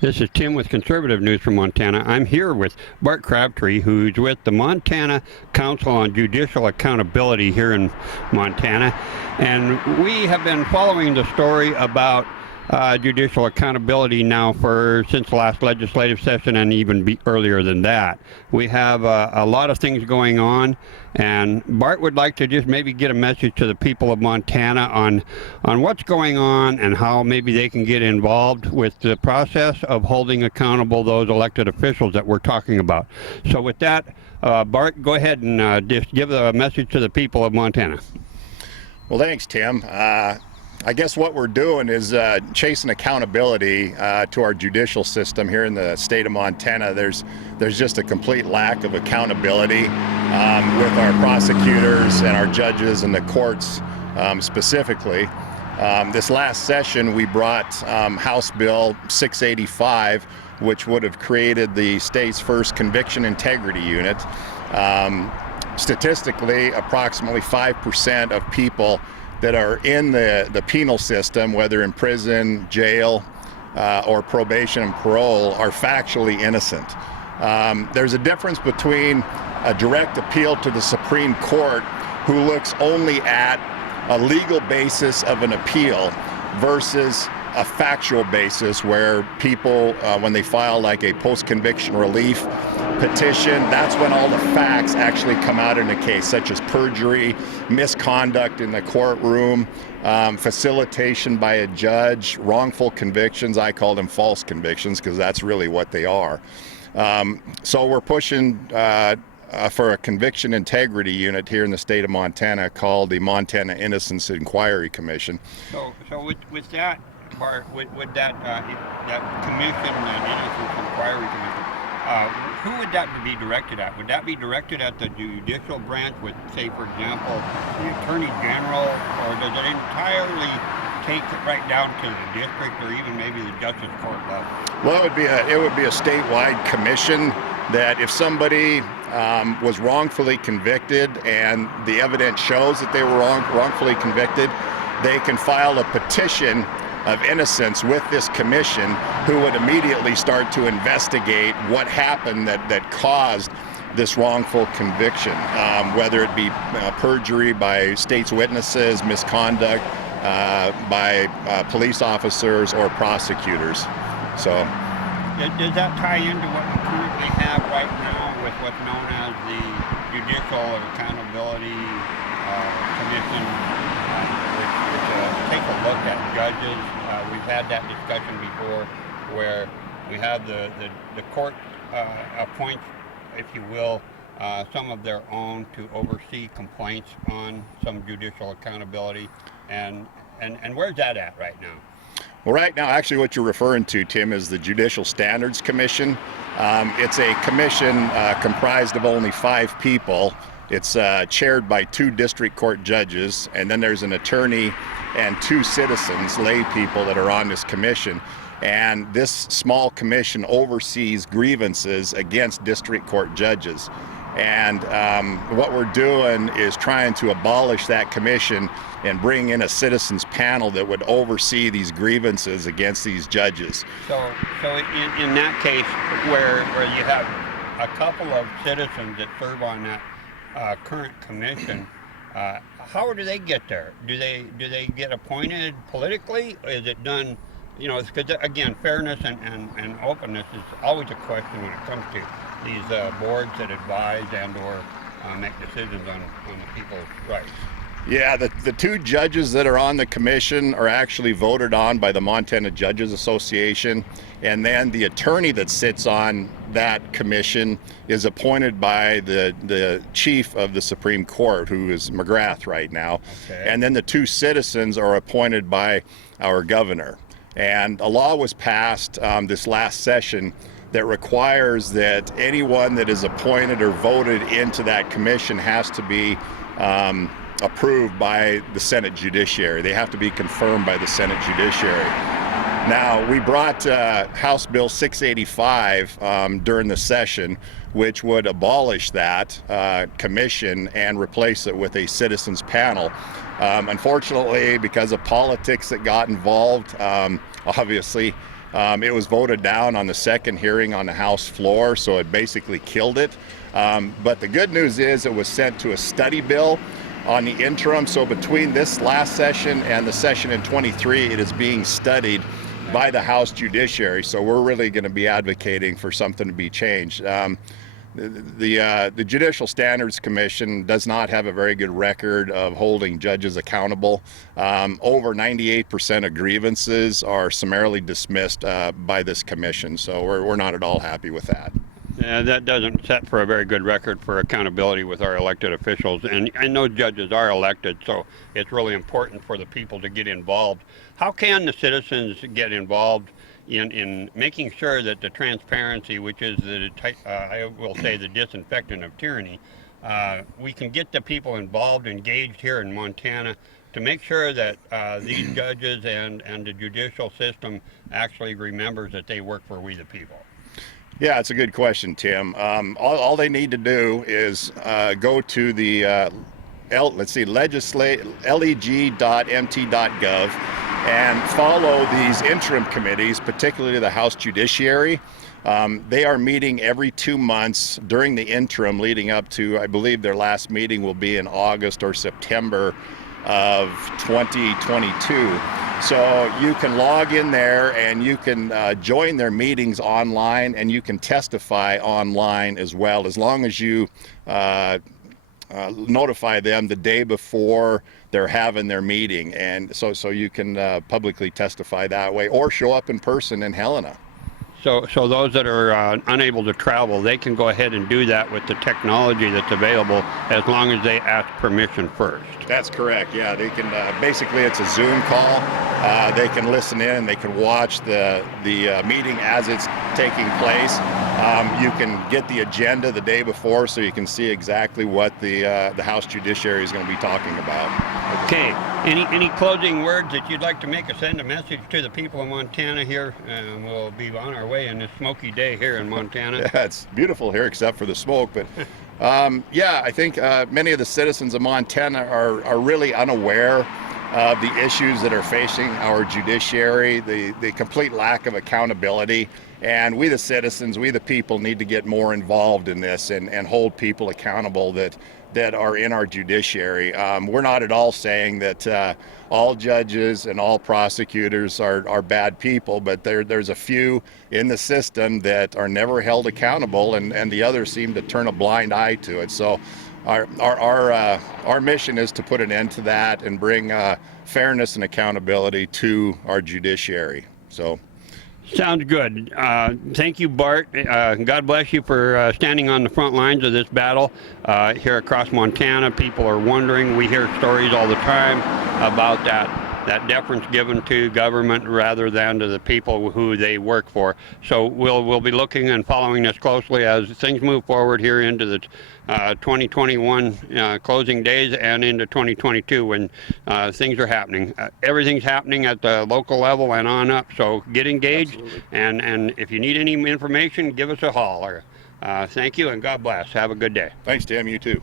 This is Tim with Conservative News from Montana. I'm here with Bart Crabtree, who's with the Montana Council on Judicial Accountability here in Montana. And we have been following the story about judicial accountability now since the last legislative session and even earlier than that. We have a lot of things going on, and Bart would like to just maybe get a message to the people of Montana on what's going on and how maybe they can get involved with the process of holding accountable those elected officials that we're talking about. So with that, Bart, go ahead and just give a message to the people of Montana. Well, thanks, Tim. I guess what we're doing is chasing accountability to our judicial system here in the state of Montana. There's just a complete lack of accountability with our prosecutors and our judges and the courts specifically. This last session we brought House Bill 685, which would have created the state's first conviction integrity unit. Statistically, approximately 5% of people that are in the penal system, whether in prison, jail, or probation and parole, are factually innocent. There's a difference between a direct appeal to the Supreme Court, who looks only at a legal basis of an appeal, versus a factual basis where people, when they file like a post-conviction relief petition, that's when all the facts actually come out in a case, such as perjury, misconduct in the courtroom, facilitation by a judge, wrongful convictions. I call them false convictions because that's really what they are. So we're pushing for a conviction integrity unit here in the state of Montana called the Montana Innocence Inquiry Commission. So with that, Bart, with that commission, that Innocence Inquiry Commission, who would that be directed at? Would that be directed at the judicial branch with, say, for example, the Attorney General, or does it entirely take it right down to the district or even maybe the Justice Court level? Well, it would be a statewide commission that if somebody was wrongfully convicted and the evidence shows that they were wrongfully convicted, they can file a petition of innocence with this commission, who would immediately start to investigate what happened that caused this wrongful conviction, whether it be perjury by state's witnesses, misconduct by police officers or prosecutors. So, does that tie into what we currently have right now with what's known as the Judicial Accountability Commission, which take a look at judges? We've had that discussion before, where we have the court appoint, if you will, some of their own to oversee complaints on some judicial accountability, and where's that at right now? Well, right now, actually, what you're referring to, Tim, is the Judicial Standards Commission. It's a commission comprised of only 5 people. It's chaired by 2 district court judges, and then there's an attorney and 2 citizens, lay people, that are on this commission. And this small commission oversees grievances against district court judges. And what we're doing is trying to abolish that commission and bring in a citizens panel that would oversee these grievances against these judges. So in that case, where you have a couple of citizens that serve on that current commission, how do they get there? Do they get appointed politically? Or is it done, because again, fairness and openness is always a question when it comes to these boards that advise and or make decisions on the people's rights. Yeah, the 2 judges that are on the commission are actually voted on by the Montana Judges Association, and then the attorney that sits on that commission is appointed by the chief of the Supreme Court, who is McGrath right now. Okay. And then the 2 citizens are appointed by our governor. And a law was passed this last session that requires that anyone that is appointed or voted into that commission has to be approved by the Senate Judiciary. They have to be confirmed by the Senate Judiciary. Now, we brought House Bill 685 during the session, which would abolish that commission and replace it with a citizens panel. Unfortunately, because of politics that got involved, obviously It was voted down on the second hearing on the House floor, so it basically killed it. But the good news is it was sent to a study bill on the interim. So between this last session and the session in 23, it is being studied by the House Judiciary. So we're really going to be advocating for something to be changed. The Judicial Standards Commission does not have a very good record of holding judges accountable. Over 98% of grievances are summarily dismissed by this commission. So we're not at all happy with that. Yeah, that doesn't set for a very good record for accountability with our elected officials. And those judges are elected, so it's really important for the people to get involved. How can the citizens get involved in making sure that the transparency, which is I will say the disinfectant of tyranny, we can get the people involved, engaged here in Montana to make sure that these judges and the judicial system actually remembers that they work for we the people? Yeah, it's a good question, Tim. All they need to do is go to the leg.mt.gov and follow these interim committees, particularly the House Judiciary. They are meeting every 2 months during the interim leading up to, I believe their last meeting will be in August or September of 2022. So you can log in there and you can join their meetings online, and you can testify online as well, as long as you notify them the day before they're having their meeting. And so you can publicly testify that way, or show up in person in Helena. So those that are unable to travel, they can go ahead and do that with the technology that's available, as long as they ask permission first. That's correct. Yeah, they can. Basically, it's a Zoom call. They can listen in. They can watch the meeting as it's taking place. You can get the agenda the day before, so you can see exactly what the House Judiciary is going to be talking about. Okay. Any closing words that you'd like to make, or send a message to the people of Montana here? We'll be on our way in this smoky day here in Montana. Yeah, it's beautiful here except for the smoke, but yeah, I think many of the citizens of Montana are really unaware of the issues that are facing our judiciary, the complete lack of accountability. And we, the citizens, we, the people, need to get more involved in this and hold people accountable that are in our judiciary. We're not at all saying that all judges and all prosecutors are bad people, but there's a few in the system that are never held accountable, and the others seem to turn a blind eye to it. So our mission is to put an end to that and bring fairness and accountability to our judiciary. So. Sounds good. Thank you, Bart. God bless you for standing on the front lines of this battle here across Montana. People are wondering. We hear stories all the time about that deference given to government rather than to the people who they work for. So we'll be looking and following this closely as things move forward here into the 2021 closing days and into 2022 when things are happening. Everything's happening at the local level and on up, so get engaged. Absolutely. And if you need any information, give us a holler. Thank you, and God bless. Have a good day. Thanks, Tim. You too.